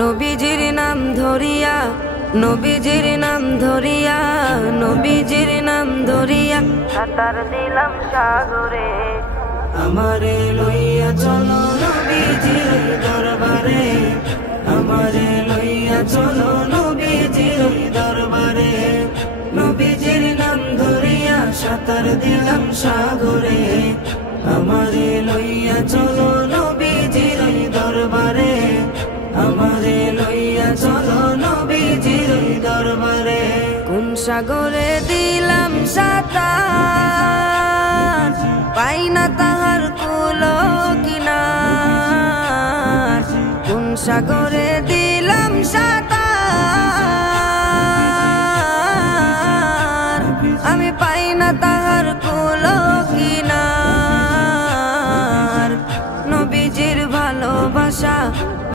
নবীজির নাম ধরিয়া, নবীজির নাম ধরিয়া, নবীজির নাম ধরিয়া সাঁতার দিলাম সাগরে। আমারে লইয়া চলো নবীজির দরবারে, আমারে লইয়া চলো নবীজির দরবারে। নবীজির নাম ধরিয়া সাঁতার দিলাম সাগরে। আমারে লইয়া চলো নবীজির দরবারে, আমারে লইয়া চলো নবীজির দরবারে। কোন সাগরে দিলাম সাঁতার, পাই না তাহার কুল কিনার। কোন সাগরে দিলাম সাঁতার, আমি পাই না তাহার কুল